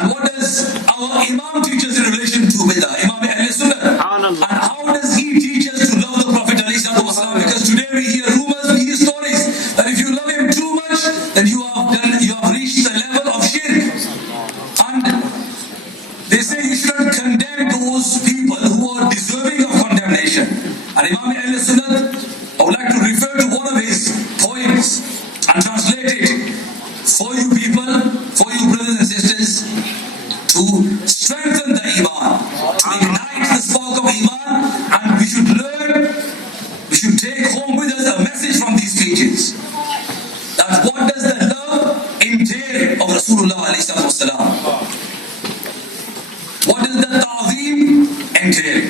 And what does our Imam teach us in relation to Bidah? Imam Ahl Sunnah. And how does he teach us to love the Prophet ﷺ? Because today we hear rumors, we hear stories that if you love him too much, then you have reached the level of shirk. And they say you shouldn't condemn those people who are deserving of condemnation. And Imam Ahl Sunnah, I would like to refer to one of his poems and translate it for you people, for you brothers and sisters, to strengthen the Iman, to ignite the spark of Iman, and we should learn, we should take home with us a message from these speeches. That what does the love entail of Rasulullah alayhi salatu wasalam? What does the ta'zeem entail?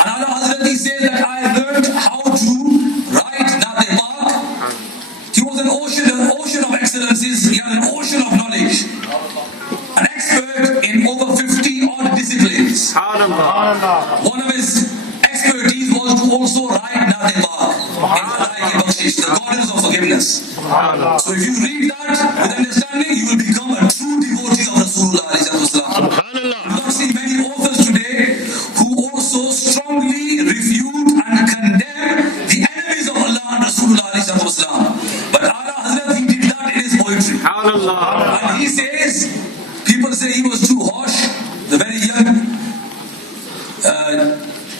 And Allah Hazrat, he says that I learned how to write Naat Pak. He was an ocean of excellences, he had an ocean of knowledge. An expert in over 50 odd disciplines. One of his expertise was to also write Naat Pak, the goddess of forgiveness. So if you read that with understanding, you will become a true devotee of Rasulullah alayhi salatu wasalam. You don't see many authors today who also strongly refute and condemn the enemies of Allah and Rasulullah alayhi salatu wasalam. But Allah Hazrat, he did that in his poetry. And he says, people say he was too harsh. The very young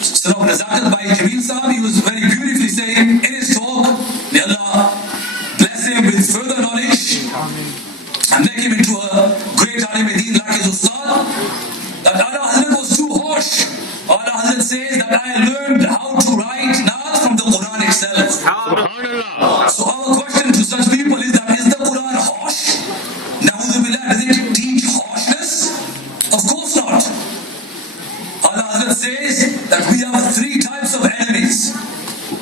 son of Nazakat by Jamil Sahab, he was very beautifully saying in his talk, may Allah bless him with further knowledge and make him into a great alim deen like his ustad, that Allah Hazrat was too harsh. Allah Hazrat says that I learned how to write Naat from the Quran itself. So our question to such people is that, is the Quran harsh? Na'udhu-billah, does it teach harshness? Of course not. Allah Hazrat says that we have three types of enemies.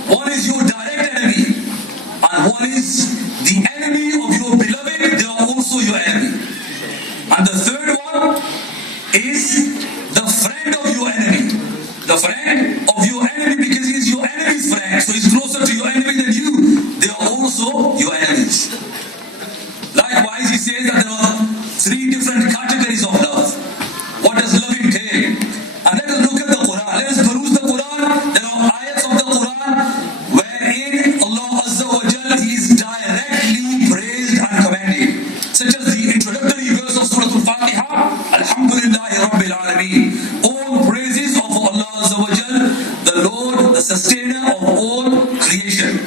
One is your direct enemy, and one is the enemy of your beloved, they are also your enemy. And the third one is the friend of your enemy. The friend of your enemy, because he is your enemy's friend, so he's closer to your enemy than you. They are also your enemies. Likewise, he says that there are three different categories of love. What does love entail? And let us look at the Quran. Let us peruse the Quran. There are ayats of the Quran wherein Allah Azza wa Jal is directly praised and commended. Such as the introductory verse of Surah Al-Fatiha, Alhamdulillahi Rabbil Alameen. All praises of Allah Azza wa Jal, the Lord, the sustainer of all creation.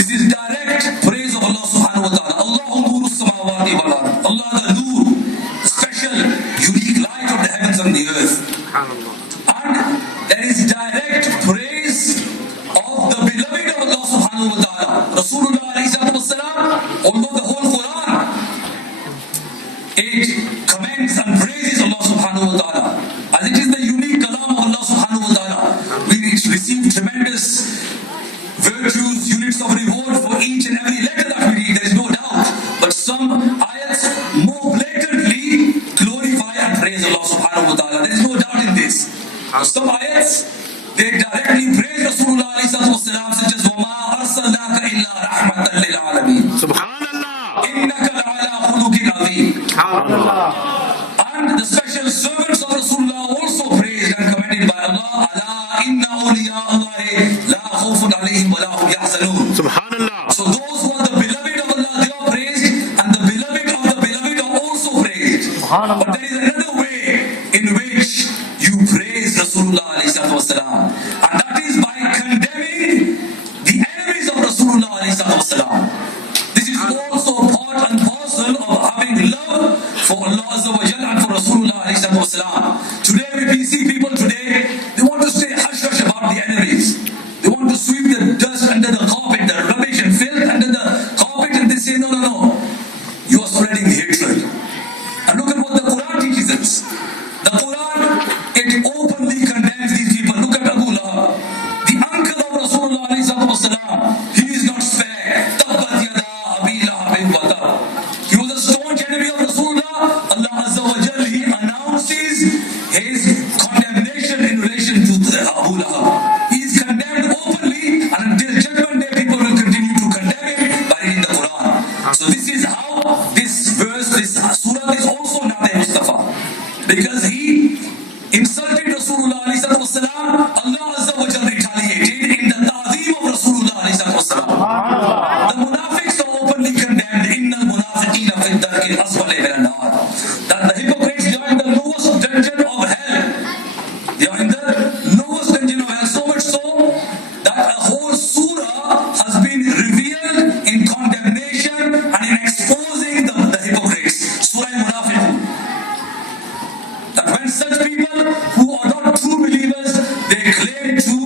This is direct praise of Allah subhanahu wa ta'ala. Allahu nuru samawati wal ard. Allah the nur, the special, unique light of the heavens and the earth. And there is direct praise of the beloved of Allah subhanahu wa ta'ala, Rasulullah alayhi salatu wasalam. Although the whole Quran, it commends and praises Allah subhanahu wa ta'ala, as it is the unique kalam of Allah subhanahu wa ta'ala. We receive tremendous virtues, units of reward for each and every letter that we read, there is no doubt. But some ayats more blatantly glorify and praise Allah subhanahu wa ta'ala. There is no doubt in this. Some ayats, they directly praise Rasulullah alayhi salatu wasalam, such as وَمَا أَرْسَلْنَاكَ إِلَّا رَحْمَةً لِلْعَالَمِينَ إِنَّكَ لَعَلَىٰ خُلُقٍ عَظِيمٍ. And the special servants of Rasulullah also praised and commended by Allah. أَلَا إِنَّ أَوْلِيَاءَ اللَّهِ لَا خَوْفٌ عَلَيْهِمْ وَلَا هُمْ يَحْزَنُونَ. So those who are the beloved of Allah, they are praised, and the beloved of the beloved are also praised. But there is another way in which you praise Rasulullah alayhi salatu wasalam, and that is by condemning the enemies of Rasulullah alayhi salatu wasalam. This is also part and parcel of having love for Allah Azza wa Jalla and for Rasulullah alayhi salatu wasalam. Today we see people today, they want to stay hush-hush about the enemies. They want to sweep the dust under the carpet, the rubbish and filth under the carpet, and they say, no, no, no, you are spreading hatred. And look at what the Quran teaches us. The Quran, it openly condemns these people. Look at Abu Lahab, the uncle of Rasulullah alayhi salatu wasalam. He is not spared. Tabbat yada Abi Lahabin wa tab. He was a staunch enemy of Rasulullah. Allah Azza wa Jal, he announces because he insulted Rasulullah alayhi salatu wasalam, Allah Azza wa Jalla retaliated in the ta'zeem of Rasulullah alayhi salatu wasalam. The munafiqs are openly condemned. Innal munafiqina fi ad-darki al-asfali min an-nar. That the hypocrites, they are in the lowest dungeon of hell. They are in the lowest dungeon of hell. So much so that a whole surah has been revealed in condemnation and in exposing the hypocrites. Surah Munafiqun. That when such people who are not true believers, they claim to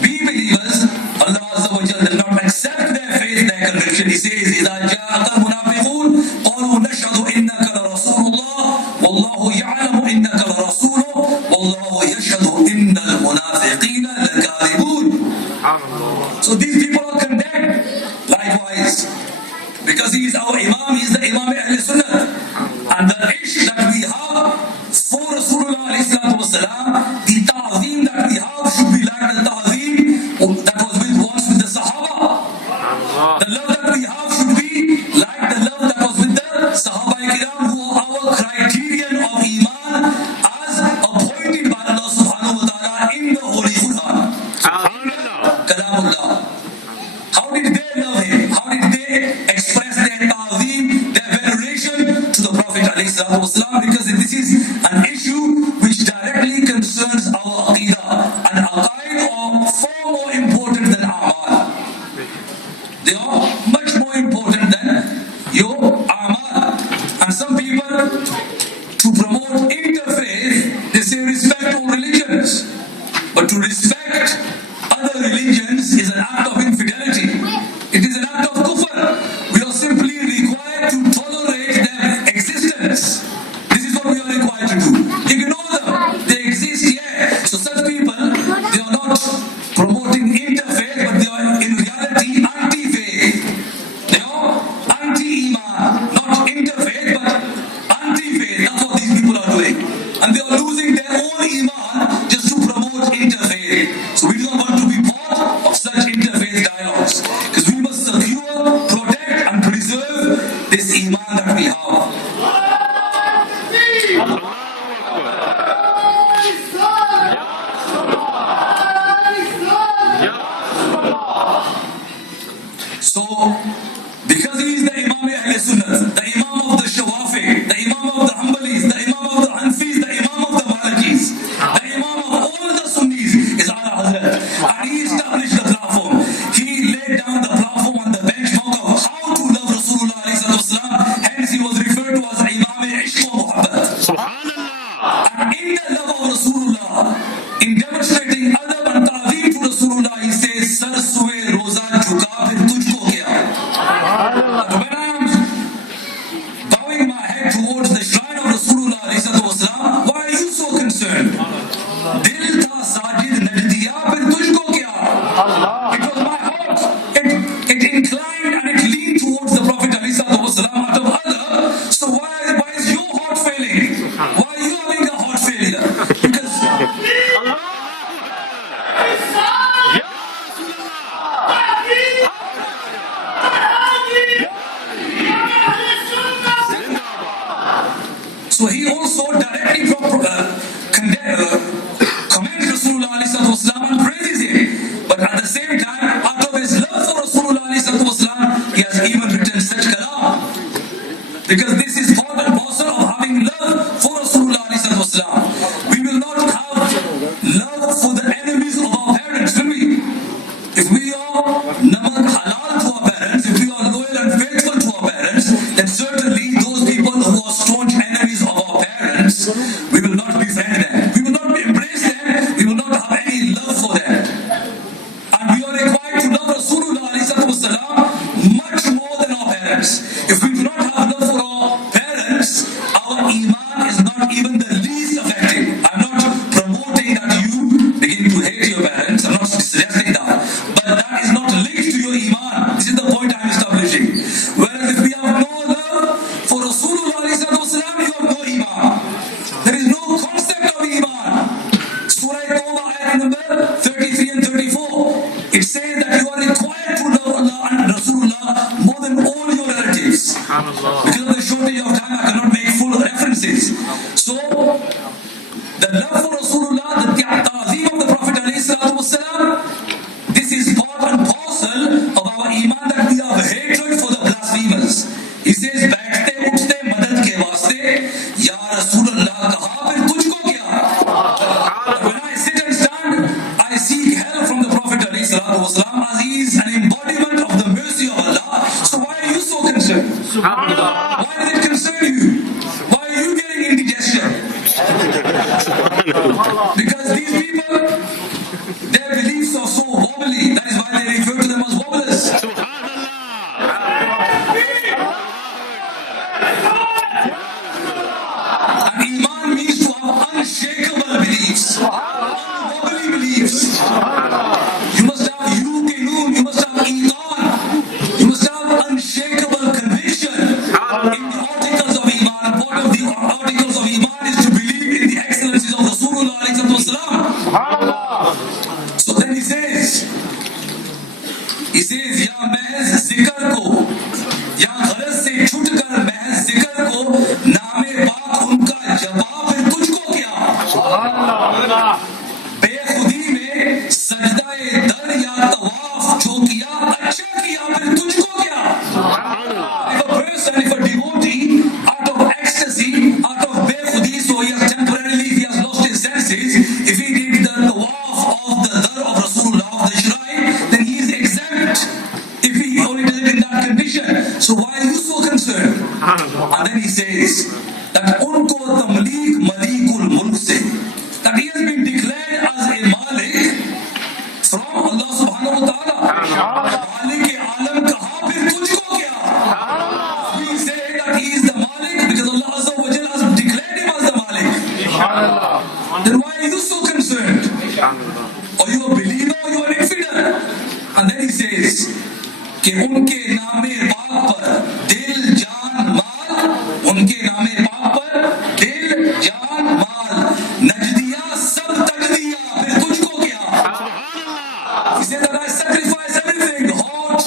be believers, Allah Azza wa Jalla does not accept their faith, their conviction. He says, إِذَا جَاءَكَ الْمُنَافِقُونَ قَالُوا نَشْهَدُ إِنَّكَ لَرَسُولُ اللَّهِ وَاللَّهُ يَعْلَمُ إِنَّكَ لَرَسُولُهُ وَاللَّهُ يَشْهَدُ إِنَّ الْمُنَافِقِينَ لَكَاذِبُونَ. So these people are condemned likewise. Because he is our Imam, he is the Imam Ahl Sunnah. And the ishq that we have for Rasulullah alayhi salatu wasalam, the ta'zeem that we have should be like the ta'zeem that was with once with the Sahaba. The love that we have should be like the love that was with the Sahaba Kiram, who are our criterion of Iman as appointed by Allah subhanahu wa ta'ala in the Holy Quran. Kalamullah. How did they love him? How did they express their ta'zeem, their veneration to the Prophet alayhi salatu wasalam? Because this is an issue which directly concerns our aqidah, and aqaid are far more important than a'mal. They are much more important than your a'mal. And some people, to promote interfaith, they say respect all religions. But to respect other religions is an act of infidelity. It is an act of kufr. We are simply required to tolerate their existence. This is what we are required to do. Ignore them. They exist, yeah. So such people, they are not promoting interfaith, but they are in reality anti-faith. They are anti-iman, not interfaith, but anti-faith. That's what these people are doing. And they are losing their own iman just to promote interfaith. So we do not want to be part of such interfaith dialogues. Because we must secure, protect and preserve this iman that we have. So, because he is the Imam Ahl Sunnah, the Imam of the Shawafi, the Imam of the Hanbalis, the Imam of the Hanfis, the Imam of the Malikis, the Imam of all the Sunnis is Ala Hazrat. And he established the platform. He laid down the platform and the benchmark of how to love Rasulullah alayhi salatu wasalam. Hence he was referred to as Imam Ishq wa Muhabbat. And in the love of Rasulullah, in demonstrating adab and ta'zeem to Rasulullah, he says, Sar suwe roza jhuka phir tujhko kya. That when I am bowing my head towards the shrine of Rasulullah alayhi salatu wasalam, why are you so concerned? Dil tha sajid najdiya phir tujhko kya. It was my heart. It inclined and it leaned towards the Prophet alayhi salatu wasalam out of adab. So why is your heart failing? Why are you having a heart failure? Because so he also directly commends Rasulullah alayhi salatu wasalam and praises him. But at the same time, out of his love for Rasulullah alayhi salatu wasalam, he has even written such kalam. Because this is part and parcel of having love for Rasulullah alayhi salatu wasalam. We will not have love for the enemies of our parents, will we? If we are namak halal to our parents, if we are loyal and faithful to our parents, then certainly those people who are staunch enemies of our parents, we will not befriend them. We will not embrace them. We will not have any love for them. And we are required to love Rasulullah alayhi salatu wasalam much more than our parents. If we do not have love for our parents, our iman is not even the least affected. I'm not promoting that you begin to hate your parents. I'm not suggesting that. But that is not linked to your iman. This is the point I'm establishing. Whereas if we have no love for Rasulullah alayhi salatu wasalam, you have no iman. There is no concept of iman. Surah Tawbah ayat number 33 and 34. It says that you are required to love Allah and Rasulullah more than all your relatives. Because of the shortage of time, I cannot make full references. So says that unko tamlik malikul mulk se, that he has been declared as a Malik from Allah subhanahu wa ta'ala. Malik e alam kaha phir tujhko kya? We say that he is the Malik because Allah azza wa jalla has declared him as the Malik. Then why are you so concerned? Or you a believer or you are an infidel? And then he says कि उनके नामे पाक पर दिल जान माल, उनके नामे पाक पर दिल जान माल, नजदिया सब तक दिया फिर तुझको क्या? He said that I sacrifice everything, heart,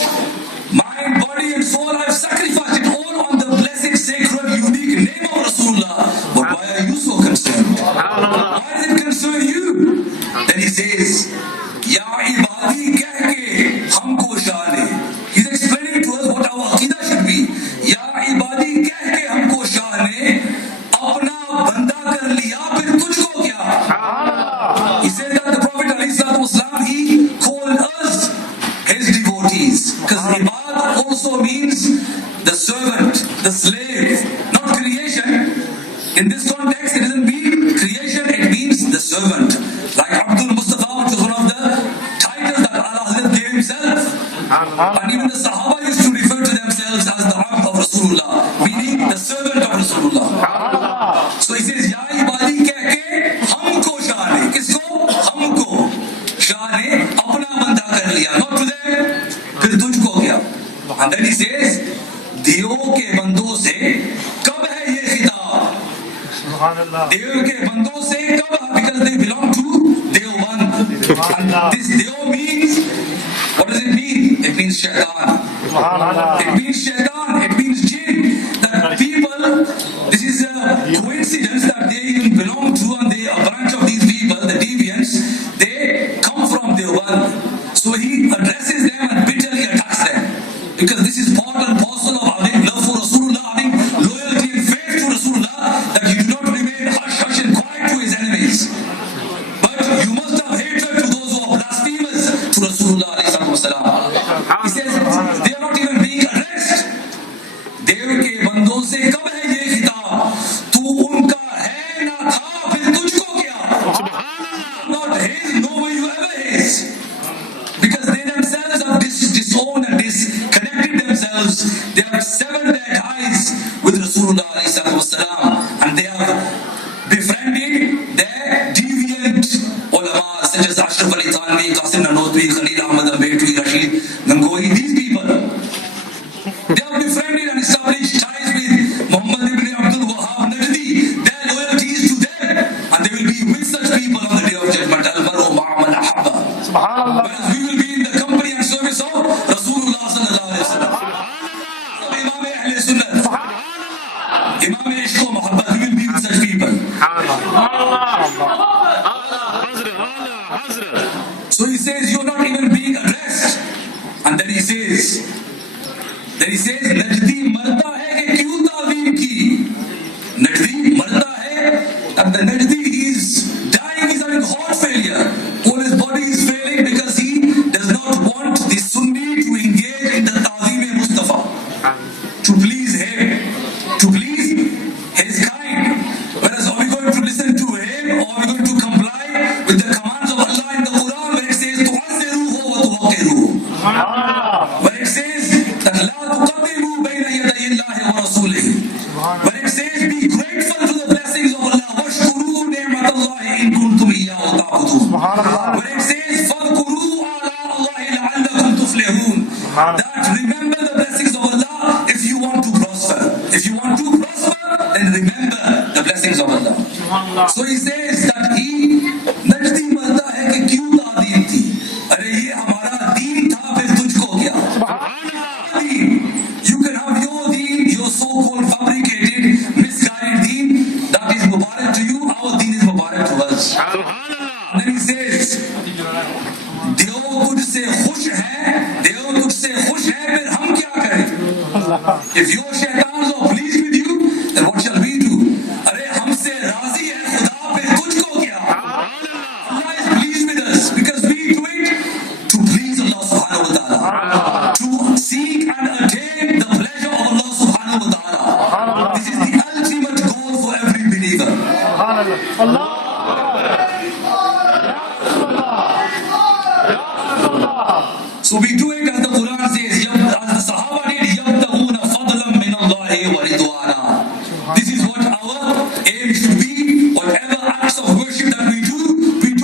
mind, body and soul. I've sacrificed it all on the blessed, sacred, unique name of Rasulullah. But why are you so concerned? Why does it concern you? Then he says, Ya ibadi keh ke humko shane. He's explaining to us what our aqidah should be. Ya ibadi keh ke humko shane, apna banda kar liya phir tujhko kya? He said that the Prophet ﷺ, he called us his devotees. Because ibad also means the servant, the slave, not creation. In this context, it doesn't mean creation, it means the servant. Like Abdul Mustafa, which was one of the titles that Allah Hazrat gave himself. And even the Sahaba used to refer to themselves as the Abd of Rasulullah, meaning the servant of Rasulullah. So he says, Ya ibadi keh ke humko shane. Kisko? Humko shane, apna banda kar liya. Not to them, phir tujhko kya? And then he says, Diyo ke bando se kab hai ye khitab? Dev ke bandon se kab, because they belong to Deoband. And this Deo means, what does it mean? It means shaitan. It means shaitan, it means jinn. That people, this is a coincidence that they even belong to, and they, a branch of these people, the deviants, they come from Deoband. So he addresses them and bitterly attacks them. Because this is part and parcel of having love for Rasulullah, having loyalty and faith to Rasulullah, that you do not remain hush hush and quiet to his enemies. But you must have hatred to those who are blasphemers to Rasulullah alayhi salatu wasalam. He says they are not even being addressed. Dev ke bandon se kab hai ye khitab? Tu unka hai na tha phir tujhko kya? Not his, nor were you ever his. Because they themselves have disowned and disconnected themselves. They have severed their ties with Rasulullah alayhi salatu wasalam, and they have befriended their deviant ulama such as Ashraf Ali Thanvi, Qasim Nanotwi, Khalil Ahmad Ambedkar, Rashid Gangohi. These people, they have befriended and established ties with Muhammad ibn Abdul Wahab Najdi. Their loyalty is to them, and they will be with such people on the day of judgment. Al-Maru ma'a man ahabba. Whereas we will be in the company and service of Rasulullah sallallahu alaihi wasallam. Imam Ahle Sunnah, Imam Ishq wa Muhabbat, we will be with such people. So he says, you're not even being addressed. And then he says, Najdi marda hai ke kyun ta'zim ki? Najdi marda hai, and the Najdi is dying, he's having heart failure. All his body is failing because he does not want the Sunni to engage in the ta'zim Mustafa. To please him, to please his kind. Whereas are we going to listen to him, or are we going to comply with the commands of Allah in the Quran when it says tu'azziruhu wa tuwaqqiruhu? When it says that la tuqaddimu bayna yaday Allahi wa rasulihi. When it says be grateful to the blessings of Allah, washkuru ni'matallahi in kuntum iyyahu ta'budun. When it says fadhkuru ala Allahi la'allakum tuflihun, that remember the blessings of Allah if you want to prosper. If you want to prosper, then remember the blessings of Allah. So he says that he Najdi marda hai ki kyun ta'zim thi? Are ye hamara deen tha phir tujhko kya? You can have your deen, your so-called fabricated, misguided deen, that is mubarak to you, our deen is mubarak to us. And then he says, Deo tujhse khush hai, phir hum kya kare? If your shaitans are pleased with you, then what shall we do? Are humse razi hai Khuda, phir tujhko kya? So we do it as the Quran says, as the Sahaba did, يَبْتَغُونَ فَضْلًا مِنَ اللَّهِ وَرِضْوَانًا. This is what our aim should be. Whatever acts of worship that we do it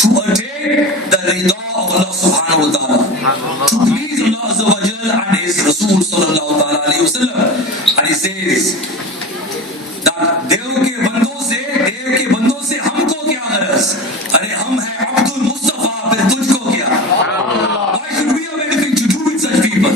to attain the rida of Allah subhanahu wa ta'ala. To please Allah Azza wa Jal and His Rasul sallallahu ta'ala alayhi wa sallam. And He says that देव के बंदों से हमको क्या गरज? अरे हम हैं अब्दुल मुस्तफा, फिर तुझको क्या? Why should we have anything to do with such people?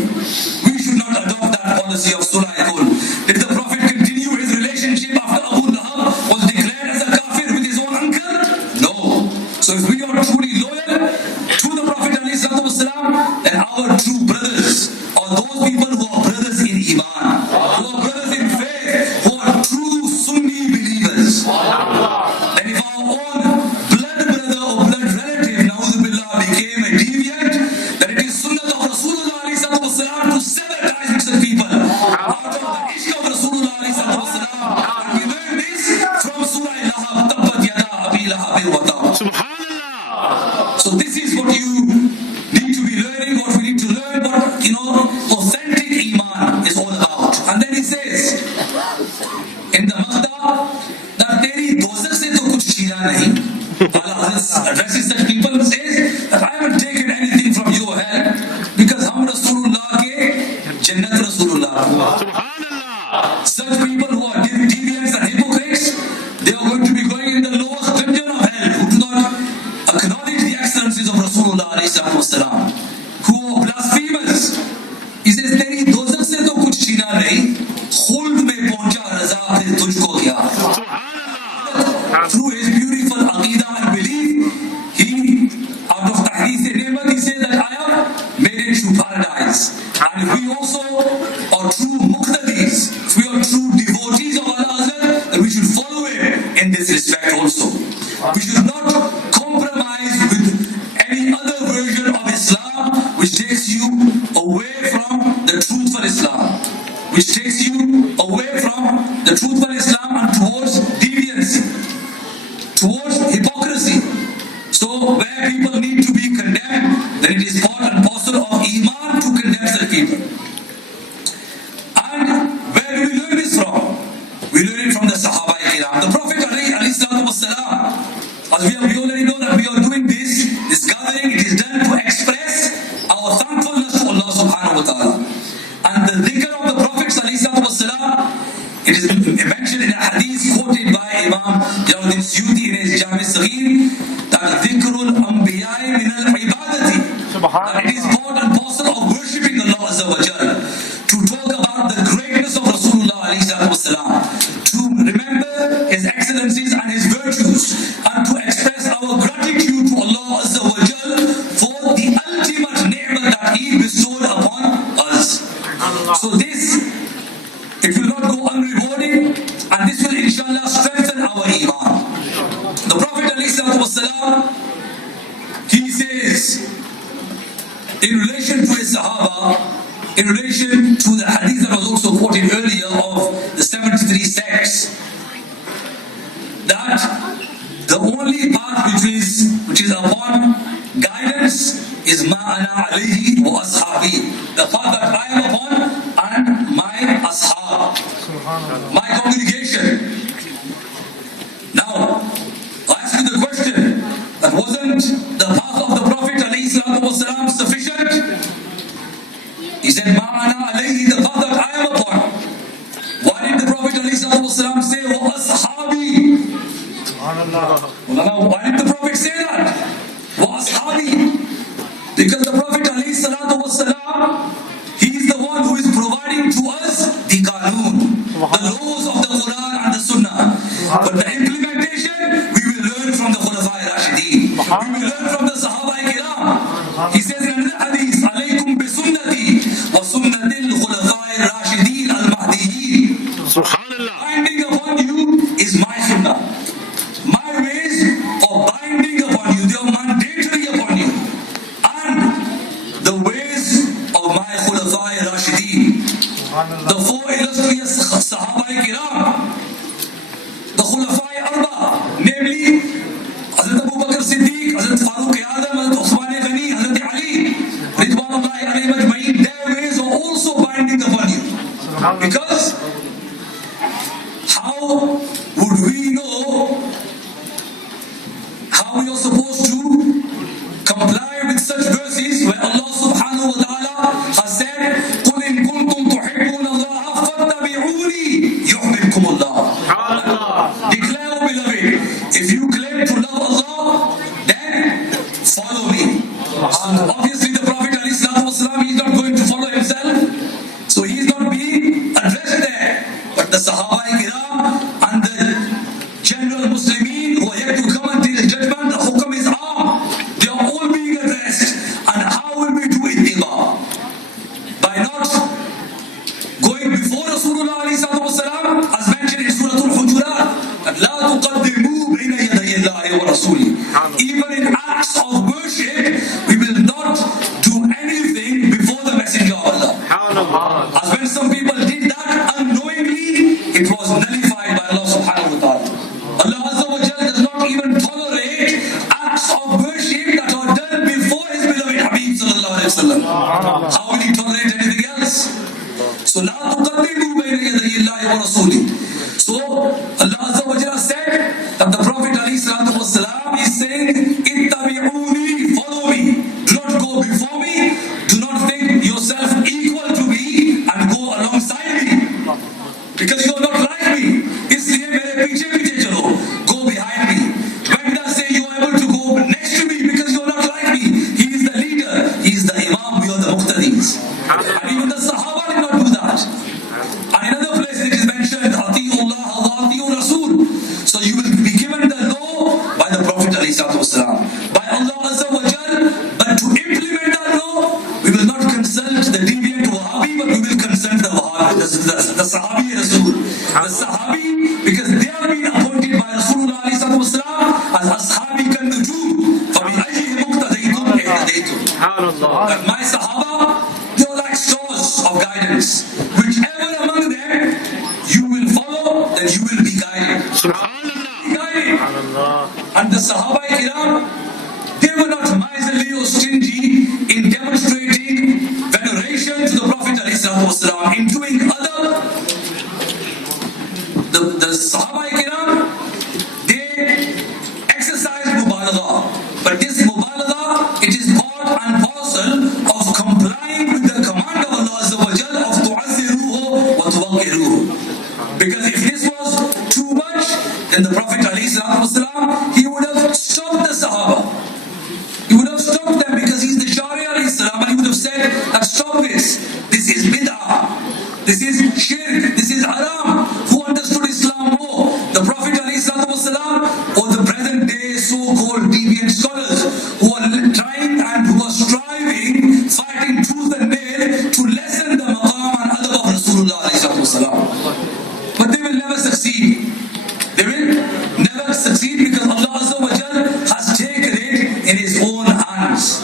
We should not adopt that policy of Sulaykul. Did the Prophet continue his relationship after Abu Lahab was declared as a kafir with his own uncle? No. So if we are truly loyal to the Prophet ﷺ, then our true brothers are those people who are brothers in Iman, who are brothers in faith, who are true Sunni believers. And if our own blood brother or blood relative, na'udhu became a deviant, then it is sunnah of Rasulullah ﷺ to sever ties with such people out of the ishq of Rasulullah ﷺ. And we learn this from Surah Lahab, Tabbat yada Abi Lahabin wa tab. Subhanallah. So this is what you need to be learning, what we need to learn, what authentic Iman is all about. And then he says in the Maqta that teri dozak se to kuch chira nahi. Allah addresses such people and says that I haven't taken anything from your hell because hum Rasulullah ke Jannat Rasulullah. Subhanallah. Such people who are deviants and hypocrites, they are going to be going in the lowest dungeon of hell, who do not acknowledge the excellencies of Rasulullah ﷺ, who are blasphemers. He says, तेरी दोज़ख से तो कुछ छीना नहीं, खुल्द में पहुंचा रज़ा फिर तुझको क्या? Through his beautiful aqidah and belief, he, out of tahdith ne'mat, he says that I have made it to paradise. And if we also are true muqtadis, if we are true devotees of Allah Azza, then we should follow him in this respect also. We should not compromise with any other version of Islam which takes you away from the truthful Islam, which takes you away from the truthful Islam and towards deviancy, towards hypocrisy. So where people need to be condemned, then it is part and parcel of Iman to condemn such people. And where do we learn this from? We learn it from the Sahaba Kiram. The Prophet alayhi salatu wassalam, as we already know that we are doing this gathering, it is done to express our thankfulness to Allah subhanahu wa ta'ala. And the dhikr of the Prophet alayhi salatu wassalam, it is mentioned in a hadith quoted by Imam Jalaluddin Suyuti in his Jami' Saghir, that dhikrul anbiya'i min al-ibadati, that it is part and parcel of worshipping Allah Azza wa Jal, to talk about the greatness of Rasulullah alayhi salatu wassalam, to remember his excellencies and his virtues, and to express our gratitude to Allah Azza wa Jal for the ultimate ni'mah that he bestowed upon us. So this, it will not go unrewarded, and this will inshallah strengthen our Iman. The Prophet ﷺ, he says, in relation to his Sahaba, in relation to the hadith that was also quoted earlier of the 73 sects, that the only path which is upon guidance is ma'ana alayhi wa ashabi, the path that I am upon and my ashab, my congregation. Now, I ask you the question, that wasn't the path of the Prophet ﷺ sufficient? He said, ma'ana alayhi, the path that I am upon. Why did the Prophet ﷺ say, wa ashabi? Why did the Prophet say that? Wa ashabi. Because the Prophet ﷺ, he is the one who is providing to us the qanun, the laws of the Quran and the Sunnah. But the implementation, we will learn from the Khulafai Rashideen. We will learn from the Sahaba Kiram. He says in another hadith, alaykum bi sunnati wa sunnatil Khulafai Rashideen al-Mahdiyyin. Subhanallah. Binding upon you is my sunnah. My ways are binding upon you, they are mandatory upon you. And the ways of my Khulafai Rashideen, the four illustrious Sahaba Kiram, the Khulafai Arba, namely Hazrat Abu Bakr Siddiq, Hazrat Farooq A'zam, Hazrat Uthman Ghani, Hazrat Ali, Ridwanullahi alayhim ajma'in, their ways are also binding upon you. Because how would we know how we are supposed to comply with such verses where Allah subhanahu wa ta'ala has said, قُلْ إِن كُنْتُمْ تُحِبُّونَ اللَّهَ فَاتَّبِعُونِي يُحْبِبْكُمُ اللَّهُ. Declare, O beloved, if you claim to love Allah, then follow me. Obviously the Prophet ﷺ, he is not going to follow himself, so he is not being addressed there. But the Sahaba Kiram and the general Muslimin who are yet to come until the judgment, the hukam is arm. They are all being addressed. And how will we do ittiba? By not going before Rasulullah ﷺ, as mentioned in Surah Al-Hujurat, that la tuqaddimu bayna yaday Allahi wa rasuli. Even in acts of worship, we will not do anything before the Messenger of Allah. As when some people did that unknowingly, it was nullified by Allah subhanahu wa ta'ala. Allah Azza wa Jalla does not even tolerate acts of worship that are done before His beloved Habib sallallahu alayhi wa sallam. How will He tolerate anything else? So, la tuqaddimu bayna yaday Allahi wa rasuli. So, Allah Azza wa Jalla said that the Prophet alayhi salatu wa salam is saying, ittabi'uni, follow me. Do not go before me. Do not think yourself equal to me and go alongside me. Because you are not like me. इसलिए मेरे पीछे पीछे चलो. Go behind me. When does say you are able to go next to me because you are not like me? He is the leader. He is the imam. We are the muqtadis. And even the Sahaba did not do that. And in another place it is mentioned, Ati'ullah wa ati'ur Rasul. So you will be given the law by the Prophet ﷺ, by Allah Azza wa Jal. But to implement that law, we will not consult the deviant Wahhabi, but we will consult the Wahhabi, the Sahabi Rasul. The Sahabi, because they have been appointed by Rasulullah ﷺ as Ashabi kan nujum, فَبِأَيِّهِ مُقْتَدَيْتُمْ اِهْتَدَيْتُمْ. That my Sahaba, they are like stars of guidance. Whichever among them you will follow, then you will be guided. Be guided. And the Sahaba Kiram, they were not miserly or stingy in demonstrating veneration to the Prophet ﷺ, in doing other. The Sahaba Kiram, they exercise mubalagha. But this mubalagha, it is part and parcel of complying with the command of Allah Azza wa Jalla of tu'azziruhu wa tuwaqqiruhu. Because if this was too much, then the Prophet ﷺ, he would have stopped the Sahaba. He would have stopped them because he's the Sharia ﷺ, and he would have said that stop this. This is bid'ah. This is shirk. This is haram. Who understood Islam more? The Prophet ﷺ or the present day so-called deviant scholars who are trying and who are striving, fighting tooth and nail to lessen the maqam and adab of Rasulullah ﷺ. But they will never succeed. They will never succeed because Allah Azza wa Jal has taken it in His own hands.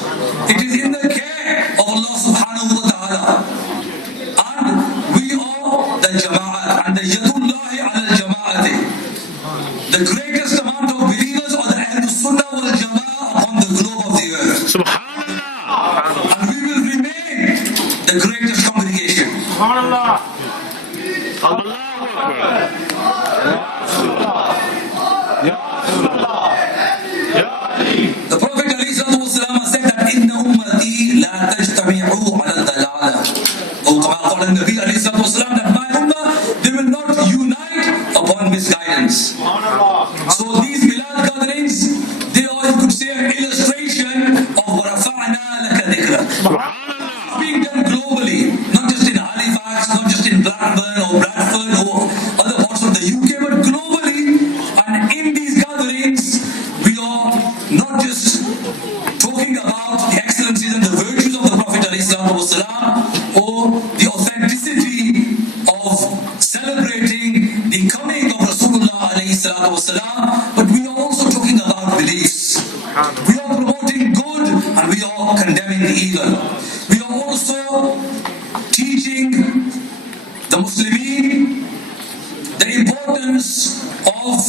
It is in the care of Allah subhanahu wa ta'ala. And we are the jama'at, and the yadullahi ala al-jama'ati. The greatest amount of believers are the Ahlul Sunnah wal Jama'ah upon the globe of the earth. Subhanallah. And we will remain the greatest congregation. Allahu Akbar. The Prophet ﷺ said that inna ummati la tajtami'u ala dalala. Or kama qala Nabi ﷺ, that my ummah, they will not unite upon misguidance. So these Milad gatherings, they are, you could say, an illustration of warafa'na laka dhikra. Being done globally, not just in Halifax, not just in Blackburn or Bradford or other parts of the UK, but globally. And in these gatherings, we are not just talking about the excellencies and the virtues of the Prophet ﷺ or the authenticity of celebrating the coming of Rasulullah ﷺ, but we are also talking about beliefs. We are promoting good and we are condemning evil. We are also teaching the Muslimin the importance of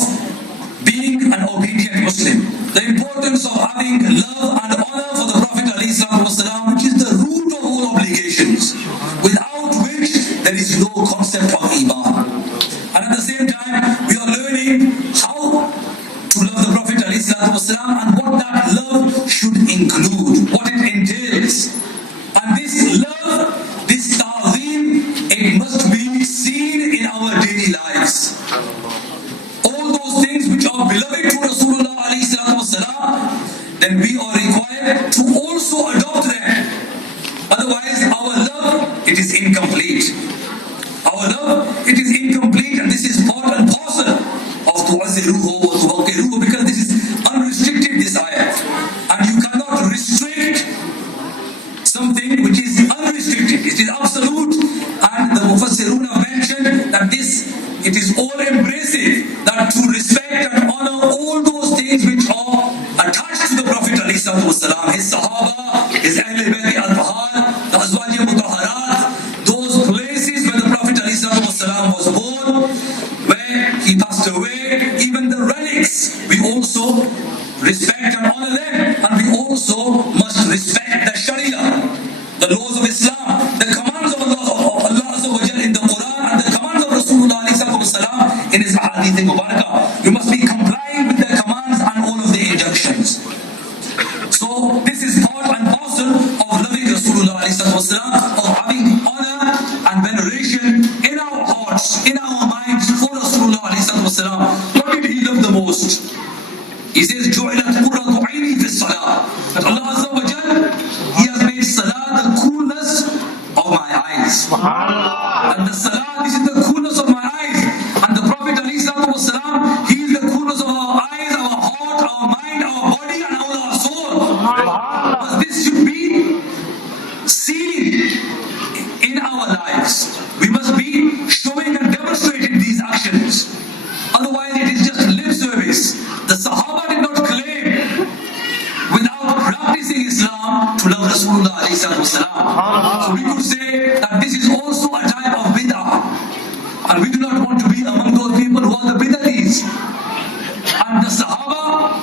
being being an obedient Muslim. The importance of having love and honor for the Prophet ﷺ, which is the root of all obligations, without which there is no concept of Iman. And at the same time, we are learning how to love the Prophet ﷺ and what that love should include, what it entails. And this love, this ta'zeem, it must be seen in our daily lives. All those things which are beloved to Rasulullah ﷺ, then we are required to also adopt them. Otherwise, our love, it is incomplete. Our love, it is incomplete, and this is part and parcel of tu'azziruhu wa tuwaqqiruhu, because this is unrestricted, this ayah. And you cannot restrict something which is unrestricted. It is absolute, and the Mufassirun have mentioned that this, it is all embracing, that to respect and honor all those things which are attached to the Prophet ﷺ, his Sahaba, his Ahl Bayt al-Tahar, the Azwaj al-Mutahharat, those places where the Prophet ﷺ was born, where he passed away, even the relics, we also respect and honor them, and we also must respect the Sharia, the laws of Islam, the commands of Allah Azza wa Jal in the Quran, and the commands of Rasulullah ﷺ in his Ahadith Mubarakah. You must be complying with the commands and all of the injunctions. So this is part and parcel of loving Rasulullah ﷺ, of having honor and veneration in our hearts, in our minds for Rasulullah ﷺ. What did he love the most? He says, جُعِلَتْ قُرَّةُ عَيْنِي فِي الصَّلَاةِ, that Allah Azza wa Jal, He has made salah the coolness of my eyes. And the salah, this is the coolness of my eyes. And the Prophet ﷺ, he is the coolness of our eyes, our heart, our mind, our body, and our soul. But this should be seen in our lives. We must be showing and demonstrating these actions. Otherwise, it is just lip service. The Sahaba did not claim, without practicing Islam, to love Rasulullah ﷺ. So we could say that this is also a type of bid'ah. And we do not want to be among those people who are the bid'ahis. And the Sahaba,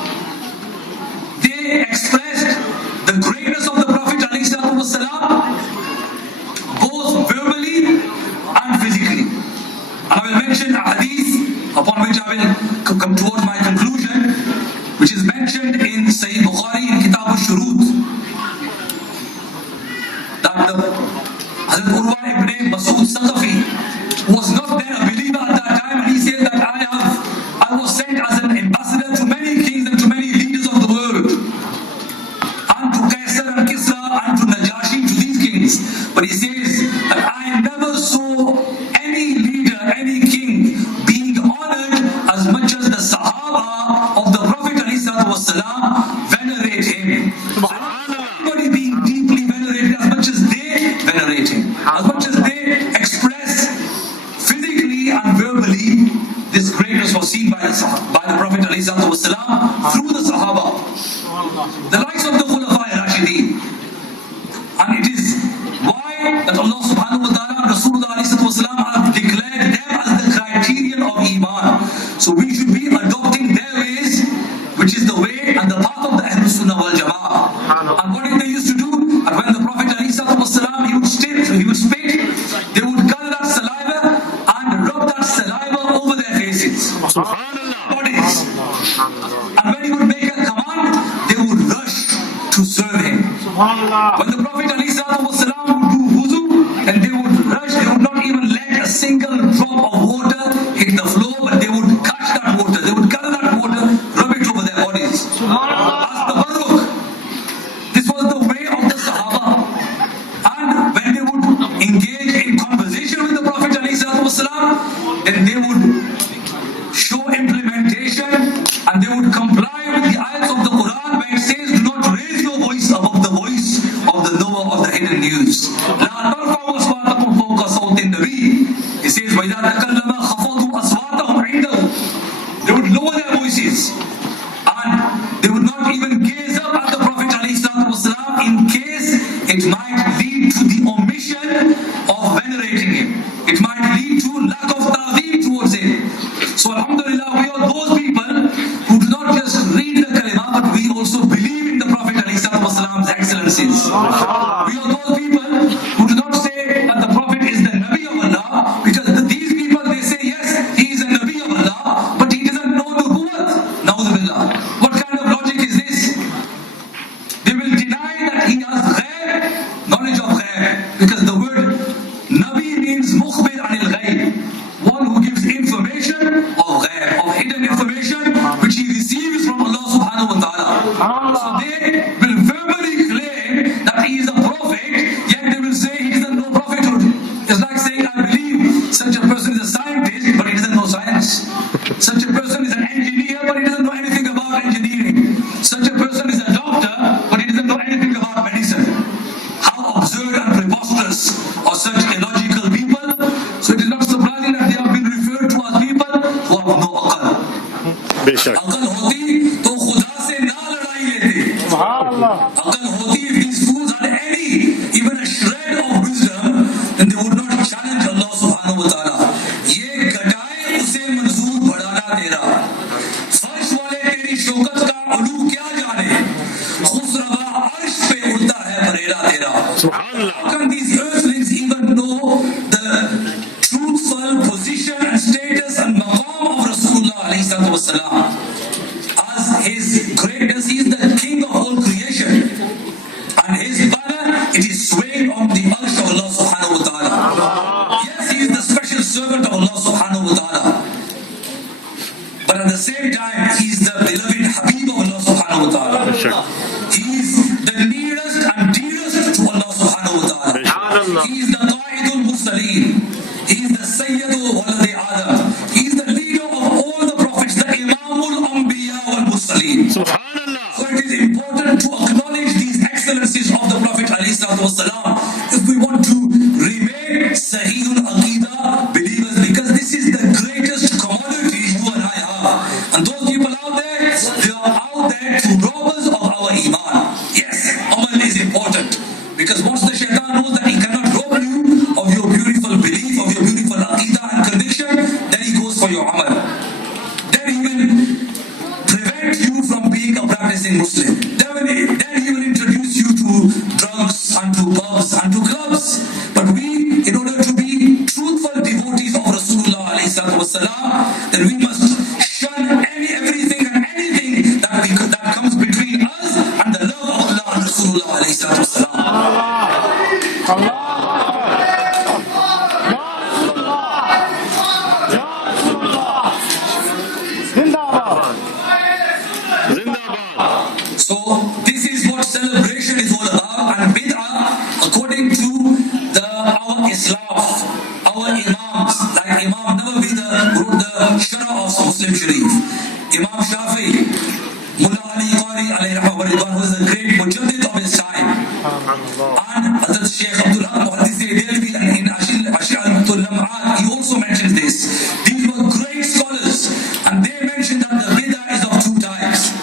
they expressed the greatness of the Prophet ﷺ, both verbally and physically. And I will mention a hadith upon which I will come towards my conclusion, which is mentioned in Sahih Bukhari in Kitab al-Shurut, that the Hazrat Urwa ibn Mas'ud Saqafi was not then a believer at that time, and he said that I was sent as an ambassador to many kings and to many leaders of the world, and to Qaisar and Kisra and to Najashi, to these kings. But he says that I never saw any leader, any king being honored as much as the Sahaba of the Prophet ﷺ venerate him. Everybody being deeply venerated as much as they venerate him, as much as they express physically and verbally. This greatness was seen by the Prophet ﷺ through the Sahaba, the likes of the Khulafa Rashideen. And it is why that Allah subhanahu wa ta'ala and Rasulullah ﷺ have declared them as the criterion of Iman. So we should be adopting their ways, which is the way and the path of the Ahlul Sunnah wal Jama'ah. And what did they used to do? And when the Prophet ﷺ, he would spit, they would gather that saliva and rub that saliva over their faces, bodies. And when he would make a command, they would rush to serve him. When the Prophet ﷺ would do wuzu, and they would rush, they would not even let a single drop of water hit the floor, but they would catch that water, they would gather that water, rub it over their bodies. As tabarruk. This was the way of the Sahaba. And when they would engage in conversation with the Prophet ﷺ, then they would show implementation, and they would comply with the ayats of the Quran where it says, do not raise your voice above the voice of the We are those people who do not say that the Prophet is the Nabi of Allah, because these people, they say yes, he is a Nabi of Allah, but he doesn't know the Nubuwwat. Na'udhu. What kind of logic is this? They will deny that he has ghaib, knowledge of ghaib, because the word Nabi means mukhbir anil ghaib, one who gives information of ghaib, of hidden information which he receives from Allah subhanahu wa ta'ala. So they will verbally claim that he is a prophet, yet they will say he doesn't know prophethood. It's like saying, I believe such a person is a scientist, but he doesn't know science. Such a person is an engineer, but he doesn't know anything about engineering. Such a person is a doctor, but he doesn't know anything about medicine. How absurd and preposterous are such illogical people. So it is not surprising that they have been referred to as people who have no aqal. बेशक अकल होती तो खुदा से ना लड़ाई लेते. अकल होती, if these fools had any, even a shred of wisdom, then they would not challenge Allah subhanahu wa ta'ala. ये घटाए उसे मंजूर बढ़ाना तेरा. फर्श वाले तेरी शौकत का उलू क्या जाने. खुसरवा अर्श पे उड़ता है बरेरा तेरा. How can these earthlings even know the truthful position and status and maqam of Rasulullah alayhi salatu wasalam? As his greatness, he is the king of all creation. And his banner, it is swaying on the arsh of Allah subhanahu wa ta'ala. Yes, he is the special servant of Allah subhanahu wa ta'ala. But at the same time, he is the beloved Habib of Allah subhanahu wa ta'ala. He is the nearest and dearest to Allah subhanahu wa ta'ala. He is the Qa'idul Mursaleen. He is the Sayyidul Waladi Adam. He is the leader of all the prophets, the Imamul Anbiya wal Mursaleen. So it is important to acknowledge these excellencies of the Prophet alayhi salatu wasalam if we want to remain Sahihul Aqidah believers, because this is the greatest commodity you and I have. And those people out there, they are out there to rob us of our Iman. Yes, Amal is important, because once the shaitan knows that he cannot rob you of your beautiful belief, of your beautiful Aqidah and conviction, then he goes for your Amal. Then he will prevent you from being a practicing Muslim. Then he will introduce you to drugs and to pubs and to clubs. But we, in order to be truthful devotees of Rasulullah alayhi salatu wasalam, then we must shun everything and anything that comes between us and the love of Allah and Rasulullah alayhi salatu wasalam. So this is what celebration is all about. And bid'ah, according to our Islam, our Imams, like Imam Nawawi wrote the Sharah of Muslim Sharif, Imam Shafi, Mullah Ali Qari alayhi rahmah, who is a great mujaddid of his time, and Hazrat Sheikh Abdul Haq Muhaddis Delhi in Ashir al-Lam'at, he also mentions this. These were great scholars, and they mentioned that the bid'ah is of two types.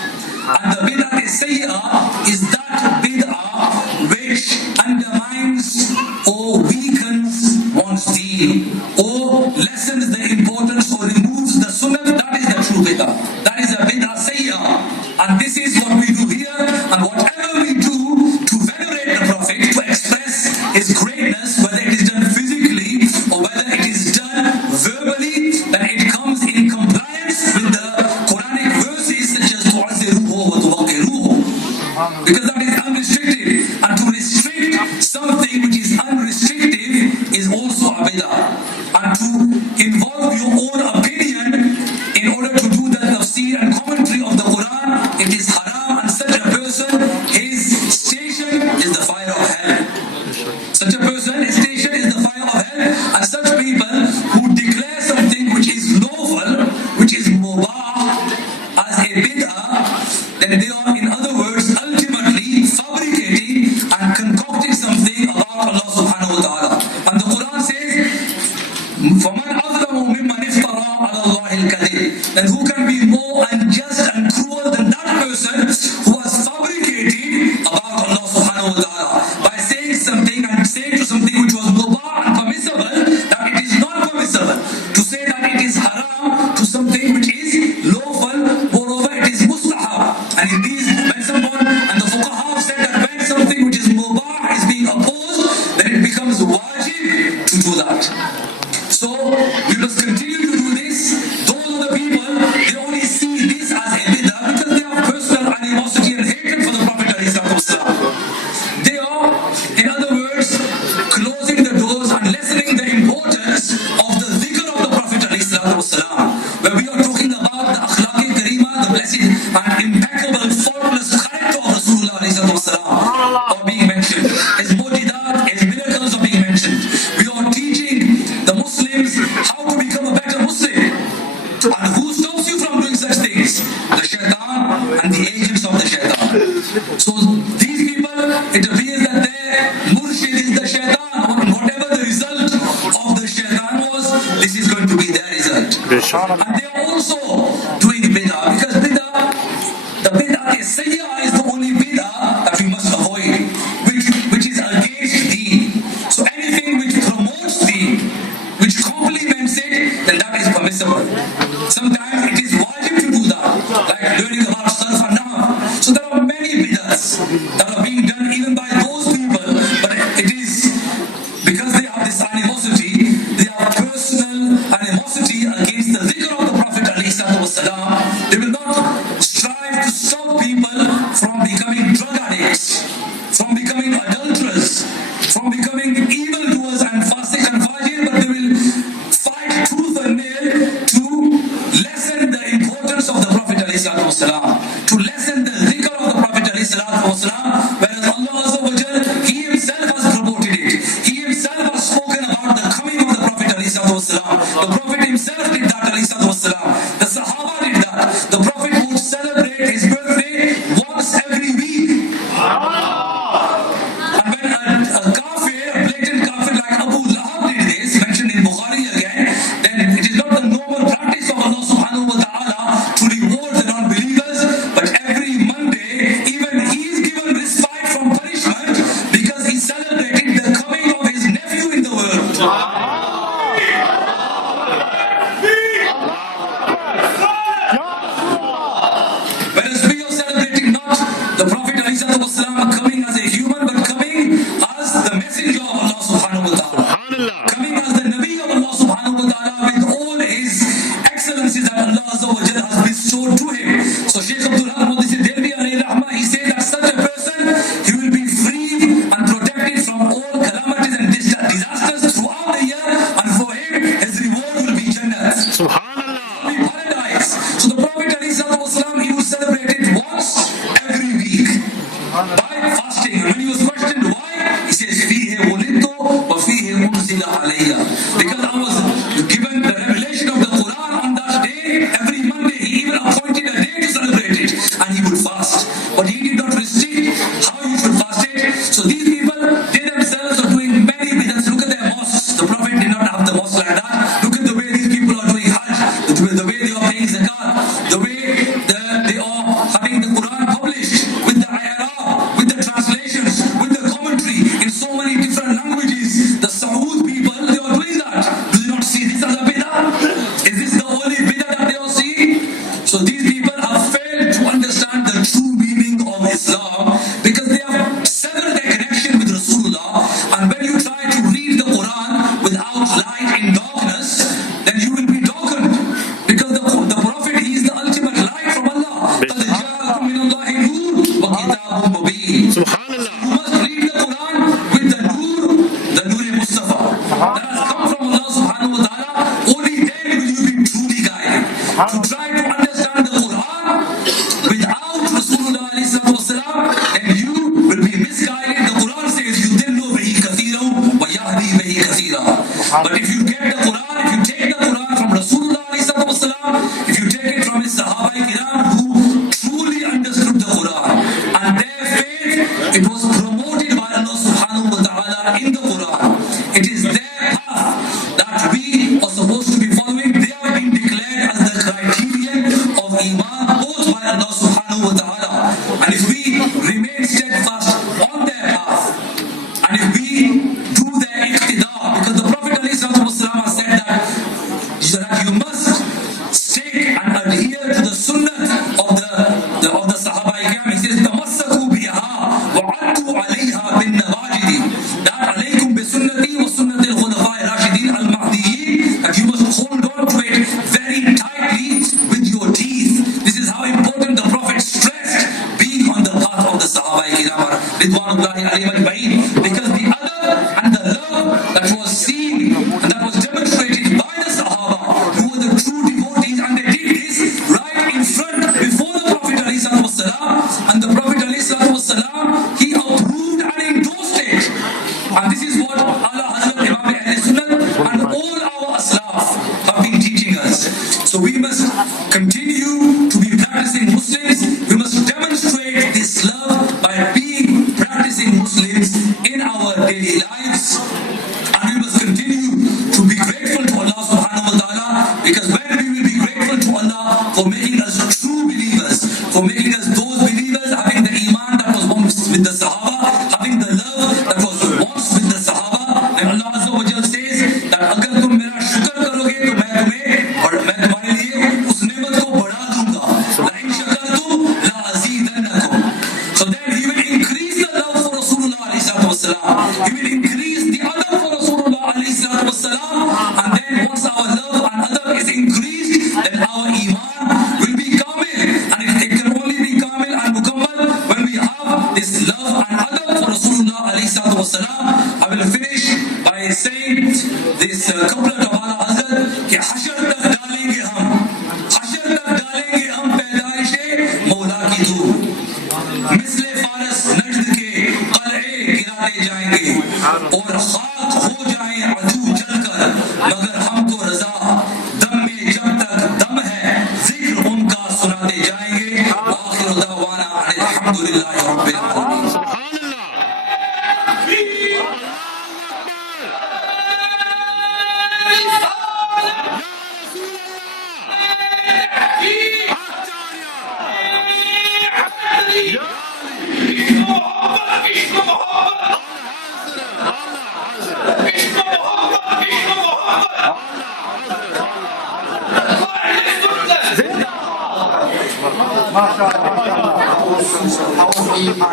And the bid'ah sayyah is that bid'ah which undermines or weakens one's deen, or lessens the importance or removes the sunnah. That is the true bid'ah. That is a bid'ah sayyah. And this is what we do here, and whatever we do to venerate the Prophet, to express his greatness, whether it is done physically or whether it is done verbally, then it comes in compliance with the Quranic verses such as tu'azziruhu wa tuwaqqiruhu, because that is unrestricted, and to restrict something which is unrestricted is also a bid'ah, and to involve your own opinion in order to do the tafsir and commentary of the Quran, it is haram, and such a person, his station is the fire of hell. Such a person, his station is the fire of hell. And such people who declare something which is lawful, which is mubah, as a bid'ah, then they are, in other words, ultimately fabricating and concocting something about Allah subhanahu wa ta'ala. And the Quran says, فَمَنْ أَظْلَمُ مِمَّنِ افْتَرَى عَلَى اللَّهِ الْكَذِبِ. Then who can be more unjust and cruel than that person who has fabricated about Allah subhanahu wa ta'ala by saying something and saying to something which was mubah and permissible, that it is not permissible. To say that it is haram to something which is lawful, moreover it is mustahab. And in these, when someone, and the fuqaha said that when something which is mubah So these people, it appears that their murshid is the shaitan, or whatever the result of the shaitan was, this is going to be their result. And they are also doing bid'ah, because bid'ah, the bid'ah is sayyah is the only bid'ah that we must avoid, which is against deen. So anything which promotes deen, which complements it, then that is permissible. Sometimes it is wajib to do that, like learning about sarf and nahw. So there are many bid'ahs that are being done even by those people, but it is because they have this animosity, they have personal animosity against the dhikr of the Prophet ﷺ. They will not strive to stop people from becoming drug addicts, from becoming adulterers, from becoming evildoers and fasiq and fajir, but they will fight tooth and nail to lessen the importance of the Prophet ﷺ, to lessen the dhikr of the Prophet ﷺ, whereas Allah Azza wa Jal, He Himself has promoted it. He Himself has spoken about the coming of the Prophet ﷺ. The Prophet himself did that ﷺ. The Sahaba did that. The Prophet would celebrate his birthday once every week. And when a kafir, a blatant kafir like Abu Lahab did this, mentioned in Bukhari again, then it is not the normal practice of Allah subhanahu wa ta'ala to reward the non-believers, but every Monday, even he is given respite from punishment because he celebrated the coming of his nephew in the world. Whereas we are celebrating not the Prophet ﷺ coming as a human, but coming as the messenger of Allah subhanahu wa ta'ala. Coming as the Nabi of Allah subhanahu wa ta'ala with all his excellencies that Allah Azza wa Jalla has bestowed to him. So Shaykh Abdul Haq Muhaddis Delhi alayhi rahmah, he said that such a person, he will be free and protected from all calamities and disasters throughout the year, and for him, his reward will be Jannah. Will be paradise. So the Prophet ﷺ, he was celebrated once every week by fasting. And when he was questioned why, he says, فِيهِ وُلِدْتُ وَفِيهِ أُنْزِلَ عَلَيَّ. Because I was given the revelation of the Quran on that day, every Monday, he even appointed a day to celebrate it, and he would fast. But he did not restrict how you should fast it. So these people, they themselves are doing many bid'ahs. Look at their mosques. The Prophet did not have the mosque like that. Look at the way these people are doing Hajj, the way they are paying zakat, the way they are having the Quran published with the i'rab, with the translations, with the commentary in so many different languages. The Saud people, they are doing that. Do you not see this as a bid'ah? Is this the only bid'ah that they are seeing? So these people have failed to understand the true meaning of Islam because they have severed their connection with Rasulullah. And when you try to read the Quran without light in darkness, then you will be darkened. Because the Prophet, he is the ultimate light from Allah. قَدْ جَاءَكُم مِّنَ اللَّهِ نُورٌ وَكِتَابٌ مُّبِينٌ. You must read the Quran with the Noor Mustafa that has come from Allah subhanahu wa ta'ala. Only then will you be truly guided. To try to understand the Quran without Rasulullah ﷺ, then you will be misguided. The Quran says, يُضِلُّ بِهِ كَثِيرًا وَيَهْدِي بِهِ كَثِيرًا. But if you get the Quran, if you take the Quran from Rasulullah ﷺ, if you take it from his Sahaba Kiram who truly understood the Quran, and their faith, it was promoted by Allah subhanahu wa ta'ala in the Quran. It is their path that we are supposed to be following. They have been declared as the criterion of Iman, both by Allah subhanahu wa ta'ala. And if we remain steadfast on their path, and if we do their iqtida, because the Prophet ﷺ has said that you must stick and adhere to the sunnah of the Sahaba Ikram. He says, تَمَسَّكُوا بِهَا وَعَدُّوا عَلَيْهَا بِالنَّوَاجِدِ. That عَلَيْكُمْ بِسُنَّتِي وَسُنَّةِ الْخُلَفَاءِ الرَّاشِدِينَ الْمَهْدِيِّينَ. That you must hold on to it very tightly with your teeth. This is how important the Prophet stressed being on the path of the Sahaba Ikram Ridwanullahi alayhim ajma'in. Because the adab and the love that was seen and that was demonstrated by the Sahaba, who were the true devotees, and they did this right in front before the Prophet ﷺ, and the Prophet ﷺ, he approved and endorsed it. And this is what Allah Hazrat Imam Ahl Sunnah and all our Aslaf have been teaching us. So we must continue to be practicing Muslims. We must demonstrate this love for making us true believers, for making us those believers having the iman that was once with the Sahaba, having the love that was once with the Sahaba. And Allah Azza wa Jal says that अगर तुम मेरा शुक्र करोगे तो मैं तुम्हारे लिए उस नेमत को बढ़ा दूंगा. Line शकरतुम लाज़ीदन्नकुम. So then he will increase the love for Rasulullah alayhi salatu wassalam. He will increase the adab for Rasulullah alayhi salatu wassalam. And then once our love and adab is increased, then our iman will be kamil. And it can only be kamil and mukammal when we have this love and adab for Rasulullah alayhi salatu wassalam. I will finish by saying this couplet of Ala Hazrat कि हशर तक डालेंगे हम पैदाइशे मौला की धूप. मिसले फारस नजद के कलए गिराते जाएंगे और खाक हो जाए अदू जलकर, मगर हमको रजा दम में जब तक दम है जिक्र उनका सुनाते जाएंगे. आखिर दावाना अल्हम्दुलिल्लाहि रब्बिल आलमीन. MashaAllah.